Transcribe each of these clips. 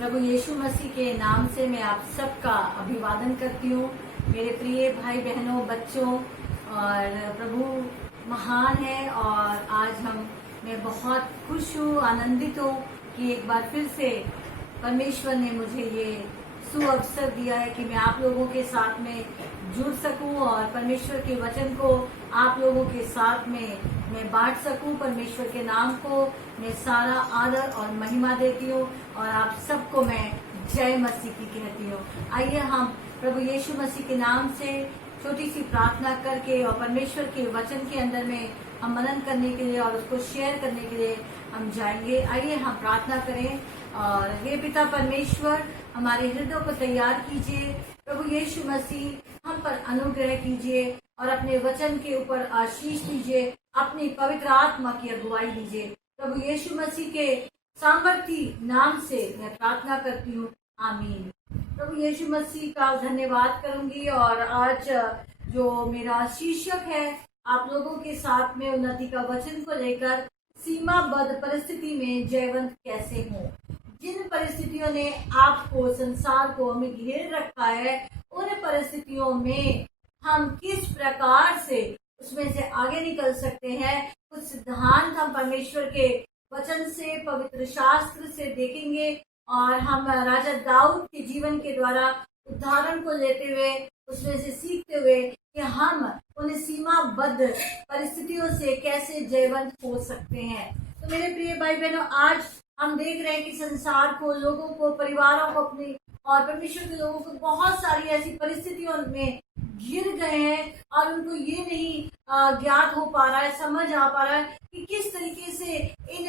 प्रभु यीशु मसीह के नाम से मैं आप सबका अभिवादन करती हूँ। मेरे प्रिय भाई बहनों, बच्चों, और प्रभु महान है। और आज मैं बहुत खुश हूँ, आनंदित हूँ कि एक बार फिर से परमेश्वर ने मुझे ये सुअवसर दिया है कि मैं आप लोगों के साथ में जुड़ सकूं और परमेश्वर के वचन को आप लोगों के साथ में मैं बांट सकूं। परमेश्वर के नाम को मैं सारा आदर और महिमा देती हूं और आप सबको मैं जय मसीह की कहती हूं। आइए हम प्रभु यीशु मसीह के नाम से छोटी सी प्रार्थना करके और परमेश्वर के वचन के अंदर में हम मनन करने के लिए और उसको शेयर करने के लिए हम जाएंगे। आइए हम प्रार्थना करें। और हे पिता परमेश्वर, हमारे हृदय को तैयार कीजिए। प्रभु यीशु मसीह हम पर अनुग्रह कीजिए और अपने वचन के ऊपर आशीष दीजिए, अपनी पवित्र आत्मा की अगुवाई दीजिए। प्रभु यीशु मसीह के सामर्थी नाम से मैं प्रार्थना करती हूँ, आमीन। प्रभु यीशु मसीह का धन्यवाद करूंगी। और आज जो मेरा शीर्षक है, आप लोगों के साथ में उन्नति का वचन को लेकर, सीमाबद्ध परिस्थिति में जयवंत कैसे हो। जिन परिस्थितियों ने आपको, संसार को हमें घेर रखा है, उन परिस्थितियों में हम किस प्रकार से उसमें से आगे निकल सकते हैं, कुछ सिद्धांत हम परमेश्वर के वचन से, पवित्र शास्त्र से देखेंगे। और हम राजा दाऊद के जीवन के द्वारा उदाहरण को लेते हुए, उसमें से सीखते हुए कि हम उन सीमाबद्ध परिस्थितियों से कैसे जयवंत हो सकते हैं। तो मेरे प्रिय भाई बहनों, आज हम देख रहे हैं कि संसार को, लोगों को, परिवारों को, अपनी और परमेश्वर के लोगों को बहुत सारी ऐसी परिस्थितियों में घिर गए हैं और उनको ये नहीं ज्ञात हो पा रहा है, समझ आ पा रहा है कि किस तरीके से इन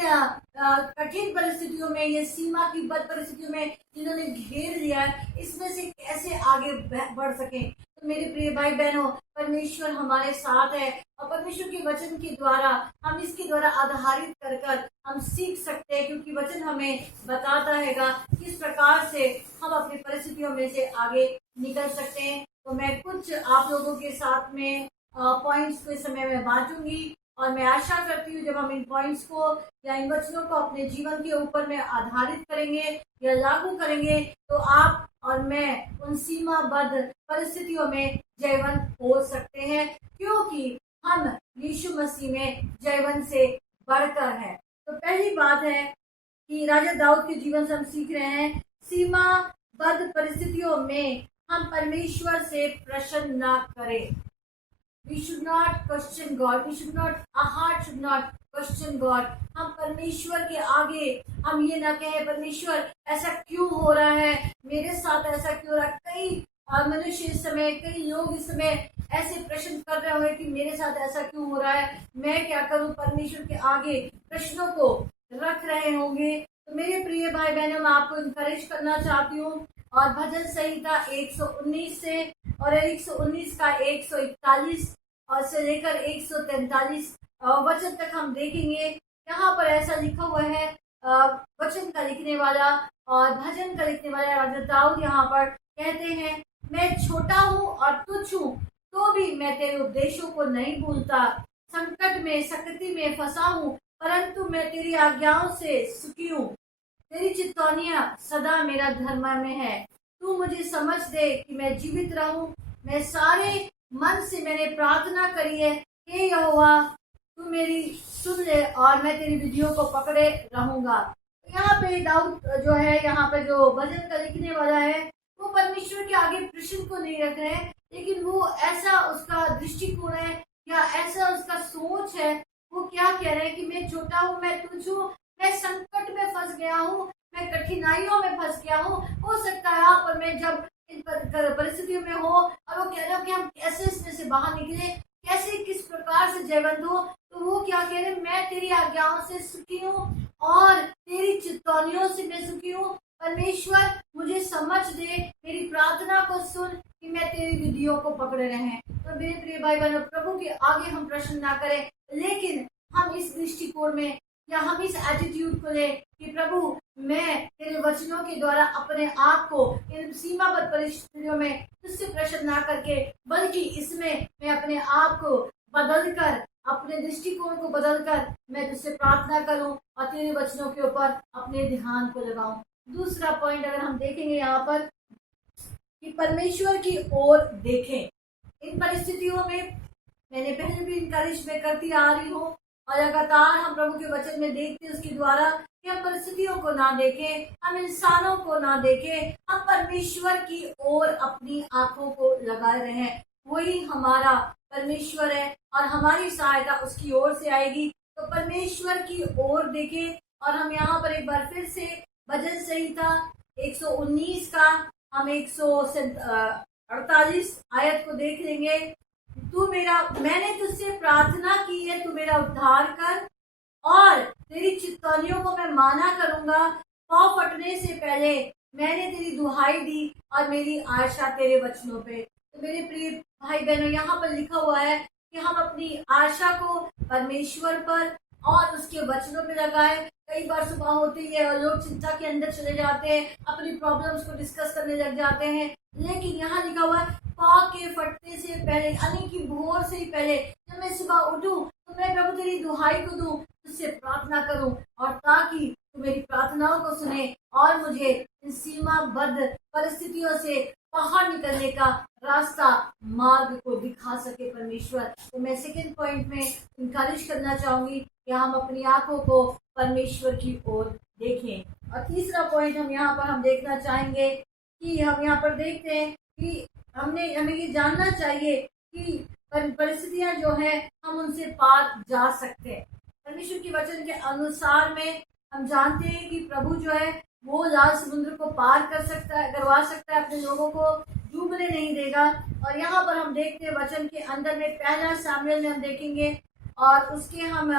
कठिन परिस्थितियों में, ये सीमा की बद्ध परिस्थितियों में जिन्होंने घेर लिया है, इसमें से कैसे आगे बढ़ सके। तो मेरे प्रिय भाई बहनों, परमेश्वर हमारे साथ है और परमेश्वर के वचन के द्वारा हम इसके द्वारा आधारित कर हम सीख सकते हैं, क्योंकि वचन हमें बताता है किस प्रकार से हम अपनी परिस्थितियों में से आगे निकल सकते हैं। तो मैं कुछ आप लोगों के साथ में पॉइंट्स को इस समय में बांटूंगी और मैं आशा करती हूँ जब हम इन पॉइंट्स को या इन वचनों को अपने जीवन के ऊपर में आधारित करेंगे या लागू करेंगे, तो आप और मैं उन सीमाबद्ध परिस्थितियों में जयवंत हो सकते हैं, क्योंकि हम यीशु मसीह में जयवंत से बढ़कर है। तो पहली बात है कि राजा दाऊद के जीवन से हम सीख रहे हैं, सीमाबद्ध परिस्थितियों में हम परमेश्वर से प्रश्न ना करें। We should not question God. We should not, our heart should not question God. हम परमेश्वर के आगे हम ये ना कहें, परमेश्वर ऐसा क्यों हो रहा है, मेरे साथ ऐसा क्यों हो रहा है। कई मनुष्य इस समय, कई लोग इस समय ऐसे प्रश्न कर रहे होंगे कि मेरे साथ ऐसा क्यों हो रहा है, मैं क्या करूं। परमेश्वर के आगे प्रश्नों को रख रहे होंगे। तो मेरे प्रिय भाई बहनों, मैं आपको इनकरेज करना चाहती हूँ और भजन संहिता 119 से और 119 का 141 और से लेकर 143 वचन तक हम देखेंगे। यहाँ पर ऐसा लिखा हुआ है, वचन का लिखने वाला और भजन का लिखने वाला राजा दाऊद यहाँ पर कहते हैं, मैं छोटा हूँ और तुच्छ हूँ, तो भी मैं तेरे उपदेशों को नहीं भूलता। संकट में, सकती में फंसा हूँ, परंतु मैं तेरी आज्ञाओं से सुखी हूँ। तेरी चितौनियां सदा मेरा धर्म में है। तू मुझे समझ दे कि मैं जीवित रहूं। मैं सारे मन से मैंने प्रार्थना करी है, हे यहोवा तू मेरी सुन ले और मैं तेरी विधियों को पकड़े रहूंगा। यहाँ पे दाऊद जो है, यहाँ पे जो भजन का लिखने वाला है, वो परमेश्वर के आगे प्रश्न को नहीं रख रहे हैं, लेकिन वो ऐसा उसका दृष्टिकोण है या ऐसा उसका सोच है, वो क्या कह रहे हैं कि मैं छोटा हूँ, मैं तुच्छ हूँ, मैं संकट में फंस गया हूँ, मैं कठिनाइयों में फंस गया हूँ। हो सकता है यहाँ पर मैं जब इन परिस्थितियों में हो और वो कह रहे हो कि हम कैसे इसमें से बाहर निकले, कैसे किस प्रकार से जयवंत हो, तो वो क्या कह रहे, मैं तेरी आज्ञाओं से सुखी हूँ और तेरी चितौनियों से मैं सुखी हूँ। परमेश्वर मुझे समझ दे, मेरी प्रार्थना को सुन कि मैं तेरी विधियों को पकड़े रहें। तो मेरे प्रिय भाई बहनों, प्रभु के आगे हम प्रश्न ना करें, लेकिन हम इस दृष्टिकोण में या हम इस एटीट्यूड को ले कि प्रभु मैं तेरे वचनों के द्वारा अपने आप को इन सीमाबद्ध परिस्थितियों में तुझसे प्रश्न ना करके, बल्कि इसमें मैं अपने आप को बदलकर, अपने दृष्टिकोण को बदलकर मैं तुझसे प्रार्थना करूं और तेरे वचनों के ऊपर अपने ध्यान को लगाऊं। दूसरा पॉइंट अगर हम देखेंगे यहाँ पर कि परमेश्वर की ओर देखें। इन परिस्थितियों में मैंने पहले भी इनकरेज में करती आ रही हूँ और लगातार हम प्रभु के वचन में देखते हैं उसके द्वारा कि हम परिस्थितियों को ना देखें, हम इंसानों को ना देखें, हम परमेश्वर की ओर अपनी आंखों को लगाए रहें। वही हमारा परमेश्वर है और हमारी सहायता उसकी ओर से आएगी। तो परमेश्वर की ओर देखें। और हम यहाँ पर एक बार फिर से भजन संहिता 119 का हम 148 आयत को देख लेंगे। मैंने तुझसे प्रार्थना की है, तू मेरा उद्धार कर और तेरी चितौनियों को मैं माना करूंगा। पाँव फटने से पहले मैंने तेरी दुहाई दी और मेरी आशा तेरे वचनों पे। तो मेरे प्रिय भाई बहनों, यहाँ पर लिखा हुआ है कि हम अपनी आशा को परमेश्वर पर और उसके वचनों पे लगाए। कई बार सुबह होती है और लोग चिंता के अंदर चले जाते हैं, अपनी प्रॉब्लम्स को डिस्कस करने लग जाते हैं। लेकिन यहाँ लिखा हुआ है पाँव के फटने से पहले, यानी कि भोर से ही पहले जब मैं सुबह उठूं तो मैं प्रभु तेरी दुहाई को दूं, तुझसे प्रार्थना करूं और ताकि तू मेरी प्रार्थनाओं को सुने और मुझे इन सीमाबद्ध परिस्थितियों से बाहर निकलने का रास्ता, मार्ग को दिखा सके परमेश्वर। तो मैं सेकंड पॉइंट में इंकरेज करना चाहूंगी कि हम अपनी आंखों को परमेश्वर की ओर देखें। और तीसरा पॉइंट हम देखना चाहेंगे कि हम यहाँ पर देखते हैं कि हमें ये जानना चाहिए कि परिस्थितियां जो है हम उनसे पार जा सकते हैं। परमेश्वर के वचन के अनुसार में हम जानते हैं कि प्रभु जो है वो लाल समुद्र को पार करवा सकता है, अपने लोगों को डूबने नहीं देगा। और यहाँ पर हम देखते हैं वचन के अंदर में पहला सामुएल में हम देखेंगे और उसके हम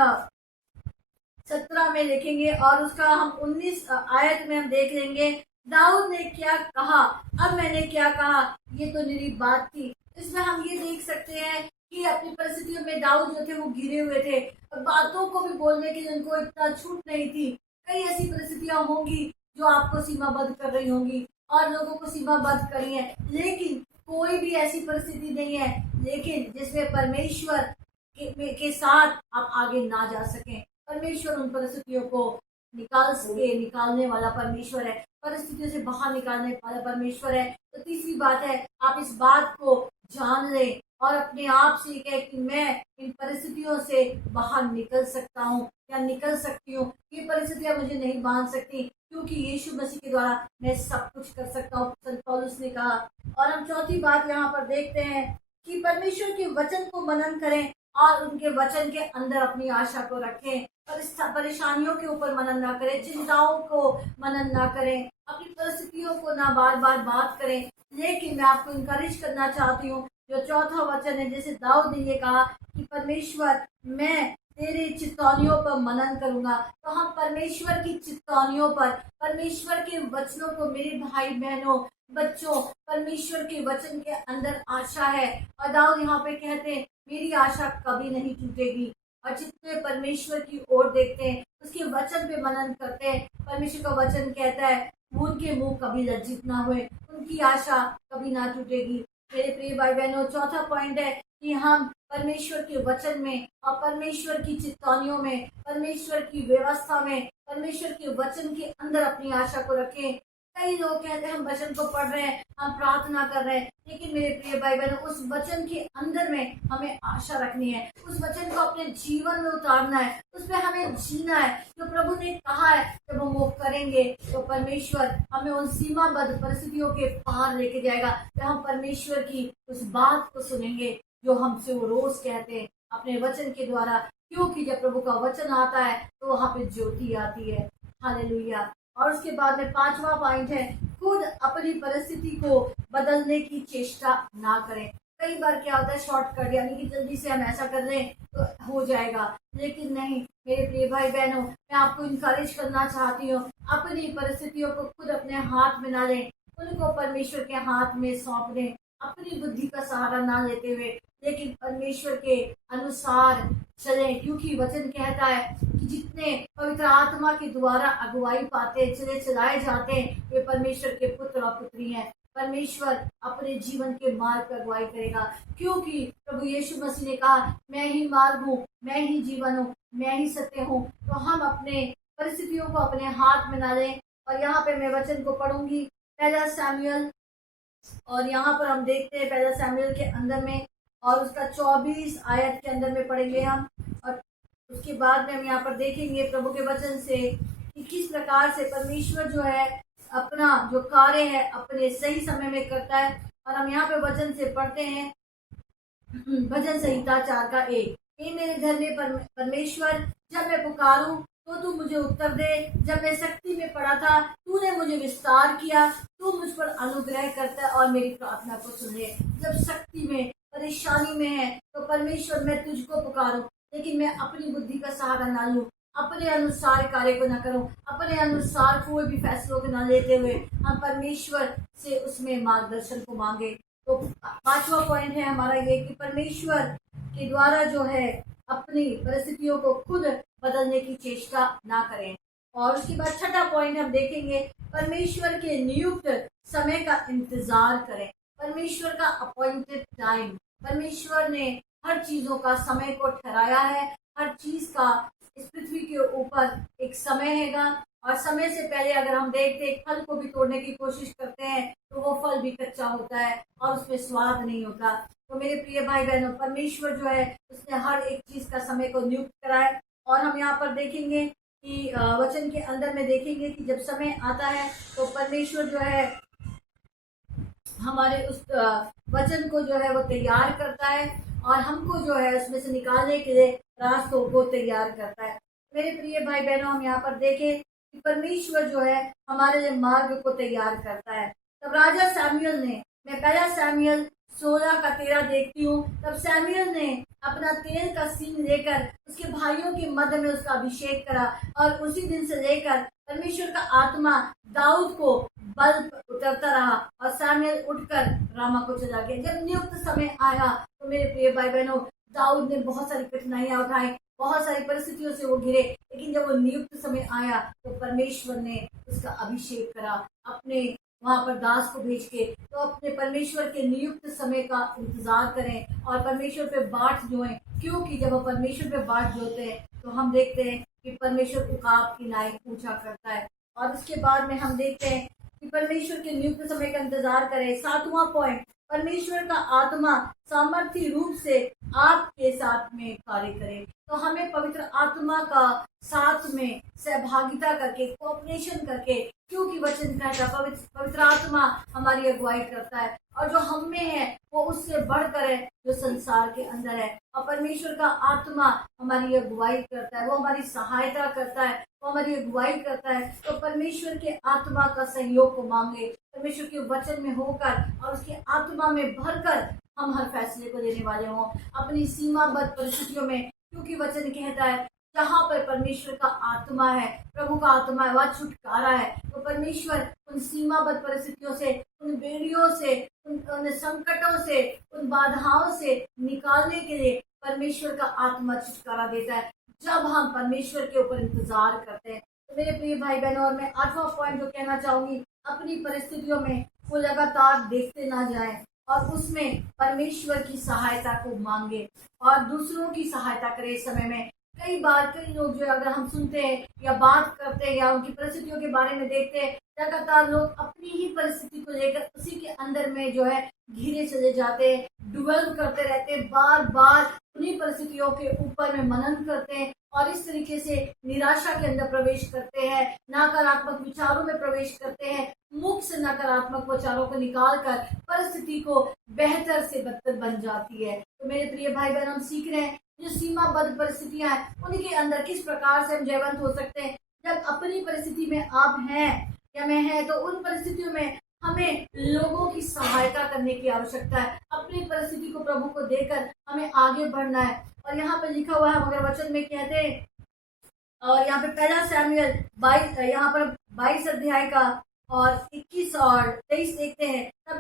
17 में देखेंगे और उसका हम 19 आयत में हम देख लेंगे। दाऊद ने क्या कहा, अब मैंने क्या कहा, ये तो निरी बात थी। इसमें हम ये देख सकते हैं कि अपनी परिस्थितियों में दाऊद जो थे वो घिरे हुए थे और बातों को भी बोलने की उनको इतना छूट नहीं थी। कई ऐसी परिस्थितियां होंगी जो आपको सीमाबद्ध कर रही होंगी और लोगों को सीमाबद्ध करी है, लेकिन कोई भी ऐसी परिस्थिति नहीं है लेकिन जिसमें परमेश्वर के साथ आप आगे ना जा सकें। परमेश्वर उन परिस्थितियों को निकालने वाला परमेश्वर है, परिस्थितियों से बाहर निकालने वाला परमेश्वर है। तो तीसरी बात है, आप इस बात को जान लें और अपने आप से कहें कि मैं इन परिस्थितियों से बाहर निकल सकता हूँ या निकल सकती हूँ। ये परिस्थितियां मुझे नहीं बांध सकती क्योंकि यीशु मसीह के द्वारा मैं सब कुछ कर सकता हूँ, संत पौलुस ने कहा। और हम चौथी बात यहाँ पर देखते हैं कि परमेश्वर के वचन को मनन करें और उनके वचन के अंदर अपनी आशा को रखें। परेशानियों के ऊपर मनन ना करें, चिंताओं को मनन ना करें, अपनी परिस्थितियों को ना बार बार बात करें। लेकिन मैं आपको इनकरेज करना चाहती हूँ, जो चौथा वचन है, जैसे दाऊद ने ये कहा कि परमेश्वर मैं तेरे चितौनियों पर मनन करूंगा। तो हम परमेश्वर की चितौनियों पर, परमेश्वर के वचनों को, मेरे भाई बहनों बच्चों, परमेश्वर के वचन के अंदर आशा है। और दाऊद यहाँ पे कहते हैं मेरी आशा कभी नहीं टूटेगी। और जितने परमेश्वर की ओर देखते हैं, उसके वचन पे मनन करते हैं, परमेश्वर का वचन कहता है उनके मुंह कभी लज्जित ना हुए, उनकी आशा कभी ना टूटेगी। मेरे प्रिय भाई बहनों, चौथा पॉइंट है कि हम परमेश्वर के वचन में और परमेश्वर की चितौनियों में, परमेश्वर की व्यवस्था में, परमेश्वर के वचन के अंदर अपनी आशा को रखें। कई लोग कहते हैं हम वचन को पढ़ रहे हैं, हम प्रार्थना कर रहे हैं, लेकिन मेरे प्रिय भाई बहनों, उस वचन के अंदर में हमें आशा रखनी है, उस वचन को अपने जीवन में उतारना है, उस पर हमें जीना है। जो प्रभु ने कहा है जब हम वो करेंगे तो परमेश्वर हमें उन सीमाबद्ध परिस्थितियों के पार लेके जाएगा, जब हम परमेश्वर की उस बात को सुनेंगे जो हमसे वो रोज कहते हैं अपने वचन के द्वारा। क्योंकि जब प्रभु का वचन आता है तो वहां पे ज्योति आती है। हालेलुया। और उसके बाद में पांचवा पॉइंट है, खुद अपनी परिस्थिति को बदलने की चेष्टा ना करें। कई बार क्या होता है, शॉर्टकट, यानी कि जल्दी से हम ऐसा कर लें तो हो जाएगा, लेकिन नहीं। मेरे प्रिय भाई बहनों, मैं आपको इनकरेज करना चाहती हूँ, अपनी परिस्थितियों को खुद अपने हाथ में ना लें, उनको परमेश्वर के हाथ में सौंप दें, अपनी बुद्धि का सहारा ना लेते हुए, लेकिन परमेश्वर के अनुसार चलें। क्योंकि वचन कहता है कि जितने पवित्र आत्मा के द्वारा अगुवाई पाते, चलाए जाते हैं, वे परमेश्वर के पुत्र और पुत्री हैं। परमेश्वर अपने जीवन के मार्ग पर अगुवाई करेगा, क्योंकि प्रभु यीशु मसीह ने कहा मैं ही मार्ग हूँ, मैं ही जीवन हूँ, मैं ही सत्य हूँ। तो हम अपने परिस्थितियों को अपने हाथ में ना लें, और यहाँ पे मैं वचन को पढ़ूंगी, पहला सैमुअल, और यहाँ पर हम देखते हैं पहला सैमुअल के अंदर में, और उसका 24 आयत के अंदर में पढ़ेंगे हम। और उसके बाद में हम यहाँ पर देखेंगे प्रभु के वचन से कि किस प्रकार से परमेश्वर जो है अपना जो कार्य है अपने सही समय में करता है। और हम यहाँ पे वचन से पढ़ते हैं भजन संहिता 4 का 1। हे मेरे धर्मी परमेश्वर, जब मैं पुकारूं तो तू मुझे उत्तर दे। जब मैं शक्ति में पड़ा था तूने मुझे विस्तार किया। तू मुझ पर अनुग्रह करता है और मेरी प्रार्थना को सुने। जब शक्ति में परेशानी में है तो परमेश्वर मैं तुझको पुकारूं, लेकिन मैं अपनी बुद्धि का सहारा ना लूं, अपने अनुसार कार्य को न करूं, अपने अनुसार कोई भी फैसलों को न लेते हुए हम परमेश्वर से उसमें मार्गदर्शन को मांगे। तो 5वां पॉइंट है हमारा ये कि परमेश्वर के द्वारा जो है अपनी परिस्थितियों को खुद बदलने की चेष्टा ना करें। और उसके बाद 6वां पॉइंट हम देखेंगे, परमेश्वर के नियुक्त समय का इंतजार करें। परमेश्वर का अपॉइंटेड टाइम, परमेश्वर ने हर चीजों का समय को ठहराया है। हर चीज का इस पृथ्वी के ऊपर एक समय हैगा, और समय से पहले अगर हम देखते हैं फल को भी तोड़ने की कोशिश करते हैं तो वो फल भी कच्चा होता है और उसमें स्वाद नहीं होता। तो मेरे प्रिय भाई बहनों, परमेश्वर जो है उसने हर एक चीज का समय को नियुक्त करा है। और हम यहाँ पर देखेंगे कि वचन के अंदर में देखेंगे कि जब समय आता है तो परमेश्वर जो है हमारे उस वचन को जो है वो तैयार करता है और हमको जो है उसमें से निकालने के लिए रास्तों को तैयार करता है। मेरे प्रिय भाई बहनों, हम यहाँ पर देखें कि परमेश्वर जो है हमारे लिए मार्ग को तैयार करता है। तब राजा सैमुअल ने, मैं पहला सैमुअल 16 का 13 देखती हूँ, तब सैमुअल ने अपना तेल का सींग लेकर उसके भाइयों के मध्य में उसका अभिषेक करा, और उसी दिन से लेकर परमेश्वर का आत्मा दाऊद को बल उतरता रहा और सैमुअल उठकर रामा को चला गया। जब नियुक्त समय आया तो मेरे प्रिय भाई बहनों, दाऊद ने बहुत सारी कठिनाइयां उठाई, बहुत सारी परिस्थितियों से वो घिरे, लेकिन जब वो नियुक्त समय आया तो परमेश्वर ने उसका अभिषेक करा अपने वहां पर दास को भेज के। तो अपने परमेश्वर के नियुक्त समय का इंतजार करें और परमेश्वर पे बाट जोएं, क्योंकि जब हम परमेश्वर पे बाट जोते हैं तो हम देखते हैं कि परमेश्वर उकाब की नाई ऊंचा करता है। और उसके बाद में हम देखते हैं कि परमेश्वर के नियुक्त समय का इंतजार करें। 7वां पॉइंट, परमेश्वर का आत्मा सामर्थ्य रूप से आपके साथ में कार्य करे। तो हमें पवित्र आत्मा का साथ में सहभागिता करके, कोऑपरेशन करके, क्योंकि वचन कहता है पवित्र आत्मा हमारी अगुवाई करता है, और जो हम में है वो उससे बढ़कर है जो संसार के अंदर है। और परमेश्वर का आत्मा हमारी अगुवाई करता है, वो हमारी सहायता करता है, वो हमारी अगुवाई करता है। तो परमेश्वर के आत्मा का सहयोग को मांगे, परमेश्वर के वचन में होकर और उसके आत्मा में भरकर हम हर फैसले को लेने वाले हों अपनी सीमाबद्ध परिस्थितियों में, क्योंकि वचन कहता है जहाँ पर परमेश्वर का आत्मा है, प्रभु का आत्मा है, वह छुटकारा है। तो परमेश्वर उन सीमाबद्ध परिस्थितियों से, उन बेड़ियों से, उन संकटों से, उन बाधाओं से निकालने के लिए परमेश्वर का आत्मा छुटकारा देता है जब हम परमेश्वर के ऊपर इंतजार करते हैं। तो मेरे प्रिय भाई बहनों, और मैं 8वां पॉइंट जो कहना चाहूंगी, अपनी परिस्थितियों में वो लगातार देखते ना जाएं और उसमें परमेश्वर की सहायता को मांगे और दूसरों की सहायता करें। इस समय में कई बार कई लोग जो अगर हम सुनते हैं या बात करते हैं या उनकी परिस्थितियों के बारे में देखते हैं, लगातार लोग अपनी ही परिस्थिति को लेकर उसी के अंदर में जो है घिरे चले जाते हैं, डिवेल्व करते रहते हैं, बार बार उन्हीं परिस्थितियों के ऊपर में मनन करते हैं और इस तरीके से निराशा के अंदर प्रवेश करते हैं, नकारात्मक विचारों में प्रवेश करते हैं। मुख से नकारात्मक विचारों को निकालकर परिस्थिति को बेहतर से बदतर बन जाती है। तो मेरे प्रिय भाई बहन, हम सीख रहे हैं जो सीमाबद्ध परिस्थितियां हैं उनके अंदर किस प्रकार से हम जयवंत हो सकते हैं। जब अपनी परिस्थिति में आप हैं या मैं है तो उन परिस्थितियों में हमें लोगों की सहायता करने की आवश्यकता है। अपनी परिस्थिति को प्रभु को देकर हमें आगे बढ़ना है। और यहाँ पर लिखा हुआ है, मगर वचन में कहते हैं, और यहाँ पे पहला सैमुअल 22 यहाँ पर 22 अध्याय का और 21 और 23 देखते हैं। तब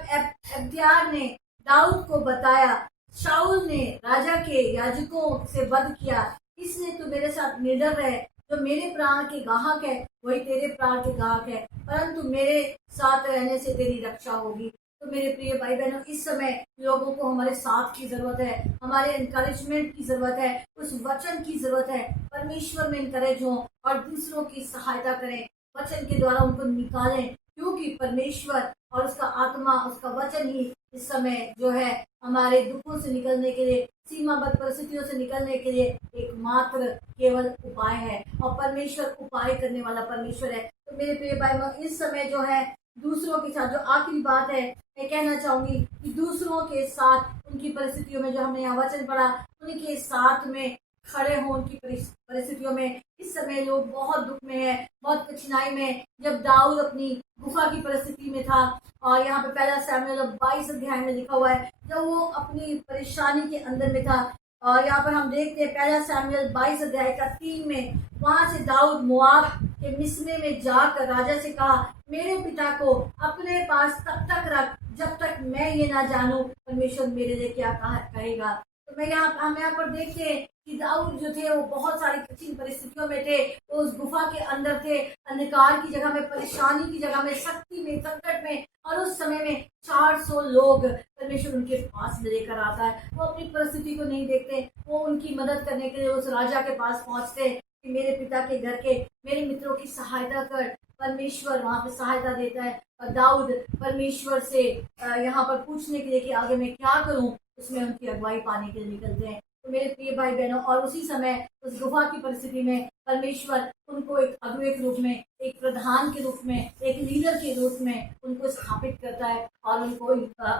अब्यातार ने दाऊद को बताया, शाऊल ने राजा के याजकों से वध किया, इसलिए तू मेरे साथ निडर रहे। जो मेरे प्राण के गाहक है वही तेरे प्राण के गाहक है, परंतु मेरे साथ रहने से तेरी रक्षा होगी। तो मेरे प्रिय भाई बहनों, इस समय लोगों को हमारे साथ की जरूरत है, हमारे इनकरेजमेंट की जरूरत है, उस वचन की जरूरत है। परमेश्वर में इनकरेज हो और दूसरों की सहायता करें। वचन के द्वारा उनको निकालें, क्योंकि परमेश्वर और उसका आत्मा, उसका वचन ही इस समय जो है हमारे दुखों से निकलने के लिए, सीमाबद्ध परिस्थितियों से निकलने के लिए एकमात्र केवल उपाय है। और परमेश्वर उपाय करने वाला परमेश्वर है। तो मेरे प्रिय भाई बहनों, इस समय जो है दूसरों के साथ, जो आखिरी बात है मैं कहना चाहूंगी कि दूसरों के साथ उनकी परिस्थितियों में, जो हमने यहाँ वचन पढ़ा, उनके साथ में खड़े हो। उनकी परिस्थितियों में इस समय लोग बहुत दुख में है, बहुत कठिनाई में। जब दाऊद अपनी गुफा की परिस्थिति में था, और यहाँ पे पहला शमूएल 22 अध्याय में लिखा हुआ है, जब वो अपनी परेशानी के अंदर में था, और यहाँ पर हम देखते हैं पहला शमूएल 22 अध्याय का 3 में, वहां से दाऊद मोआब के मिस्मे में जाकर राजा से कहा, मेरे पिता को अपने पास तब तक रख जब तक मैं ये ना जानूं परमेश्वर मेरे लिए क्या कहेगा। तो हम यहाँ पर देखते हैं कि दाऊद जो थे वो बहुत सारी कठिन परिस्थितियों में थे। वो उस गुफा के अंदर थे, अंधकार की जगह में, परेशानी की जगह में, शक्ति में, संकट में। और उस समय में 400 लोग परमेश्वर उनके पास में लेकर आता है। वो अपनी परिस्थिति को नहीं देखते, वो उनकी मदद करने के लिए उस राजा के पास पहुंचते कि मेरे पिता के घर के, मेरे मित्रों की सहायता कर। परमेश्वर वहां पे सहायता देता है। और दाऊद परमेश्वर से यहाँ पर पूछने के लिए कि आगे मैं क्या करूं, उसमें उनकी अगुवाई पाने के लिए निकलते हैं। तो मेरे प्रिय भाई बहनों, और उसी समय उस गुफा की परिस्थिति में परमेश्वर उनको एक अगुवे के रूप में, एक प्रधान के रूप में, एक लीडर के रूप में उनको स्थापित करता है और उनको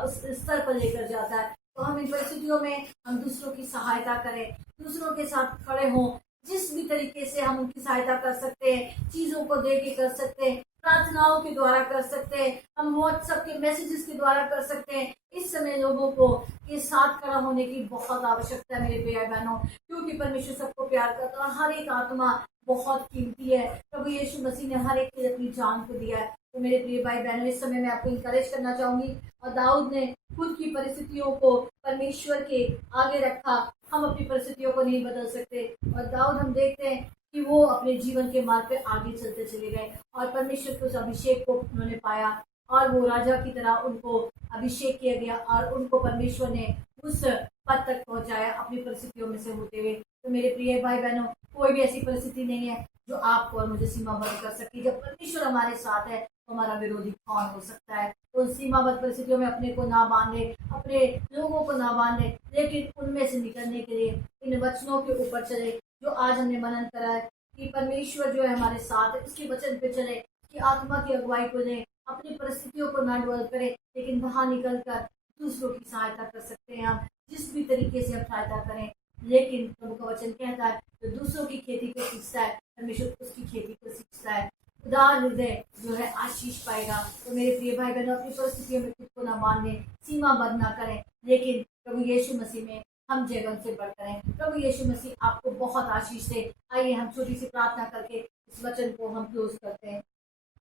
उस स्तर पर लेकर जाता है। तो हम इन परिस्थितियों में हम दूसरों की सहायता करें, दूसरों के साथ खड़े हों। जिस भी तरीके से हम उनकी सहायता कर सकते हैं, चीजों को दे के कर सकते हैं, प्रार्थनाओं के द्वारा कर सकते हैं, हम व्हाट्सएप के मैसेजेस के द्वारा कर सकते हैं। इस समय लोगों को के साथ खड़ा होने की बहुत आवश्यकता है मेरे भाई बहनों, क्योंकि परमेश्वर सबको प्यार करता है। हर एक आत्मा बहुत कीमती है। प्रभु यीशु मसीह ने हर एक के लिए अपनी जान को दिया है। तो मेरे प्रिय भाई बहनों, इस समय मैं आपको इंकरेज करना चाहूंगी। और दाऊद ने खुद की परिस्थितियों को परमेश्वर के आगे रखा। हम अपनी परिस्थितियों को नहीं बदल सकते। और दाऊद हम देखते हैं कि वो अपने जीवन के मार्ग पे आगे चलते चले गए और परमेश्वर के उस अभिषेक को उन्होंने पाया, और वो राजा की तरह उनको अभिषेक किया गया और उनको परमेश्वर ने उस पद तक पहुंचाया अपनी परिस्थितियों में से होते हुए। तो मेरे प्रिय भाई बहनों, कोई भी ऐसी परिस्थिति नहीं है जो आपको और मुझे सीमाबद्ध कर सकती। जब परमेश्वर हमारे साथ है तो हमारा विरोधी कौन हो सकता है। तो सीमाबद्ध परिस्थितियों में अपने को ना बांध ले, अपने लोगों को ना बांध ले, लेकिन उनमें से निकलने के लिए इन वचनों के ऊपर चले जो आज हमने मनन करा है कि परमेश्वर जो है हमारे साथ है। उसके वचन पे चले, कि आत्मा की अगुवाई को ले, अपनी परिस्थितियों को ना डोल करे, लेकिन बाहर निकल कर दूसरों की सहायता कर सकते हैं। हम जिस भी तरीके से हम सहायता करें, लेकिन प्रभु का वचन कहता है जो दूसरों की खेती को सीखता है परमेश्वर उसकी खेती को सीखता है। उदार हृदय जो है आशीष पाएगा। तो मेरे प्रिय भाई बहनों, अपनी परिस्थितियों में खुद को ना बांधे, सीमाबद्ध ना करें, लेकिन प्रभु यीशु मसीह में हम जीवन से बढ़ करें। प्रभु यीशु मसीह आपको बहुत आशीष दे। आइए हम छोटी सी प्रार्थना करके इस वचन को हम क्लोज करते हैं।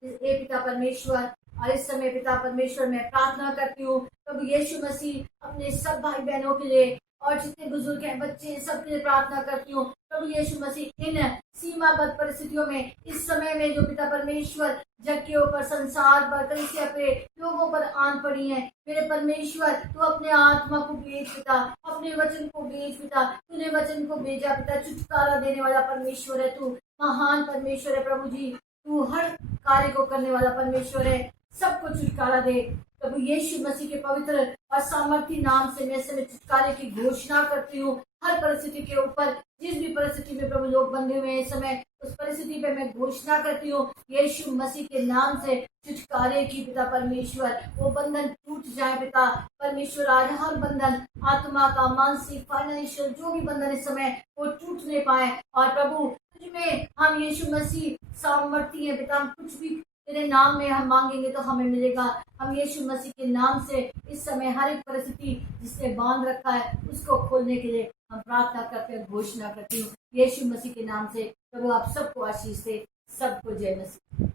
हे पिता परमेश्वर, और इस समय पिता परमेश्वर मैं प्रार्थना करती हूँ प्रभु यीशु मसीह अपने सब भाई बहनों के लिए और जितने बुजुर्ग हैं, बच्चे, सबके लिए प्रार्थना करती हूँ। प्रभु यीशु मसीह इन सीमाबद्ध परिस्थितियों में, इस समय में जो पिता परमेश्वर जग के ऊपर, संसार पर, कलीसिया पे लोगों पर आन पड़ी है, मेरे परमेश्वर तू अपने आत्मा को भेज पिता, अपने वचन को भेज पिता। तूने वचन को भेजा पिता, छुटकारा देने वाला परमेश्वर है। तू महान परमेश्वर है प्रभु जी। तू हर कार्य को करने वाला परमेश्वर है। सबको छुटकारा दे प्रभु यीशु मसीह के पवित्र और सामर्थी नाम से मैं समय छुटकारे की घोषणा करती हूँ। हर परिस्थिति के ऊपर, जिस भी परिस्थिति में प्रभु लोग बंधे हुए हैं इस समय, उस परिस्थिति पे मैं घोषणा करती हूँ यीशु मसीह के नाम से छुटकारे की पिता परमेश्वर। वो बंधन टूट जाए पिता परमेश्वर। आज हर बंधन, आत्मा का, मानसिक, फाइनेंशियल, जो भी बंधन इस समय वो टूट नहीं पाए। और प्रभु तुझमें हम यीशु मसीह सामर्थी है पिता। हम कुछ भी तेरे नाम में हम मांगेंगे तो हमें मिलेगा। हम यीशु मसीह के नाम से इस समय हर एक परिस्थिति जिसने बांध रखा है उसको खोलने के लिए हम प्रार्थना करते हैं, घोषणा करती हूँ यीशु मसीह के नाम से। प्रभु आप सबको आशीष दे। सबको जय मसीह।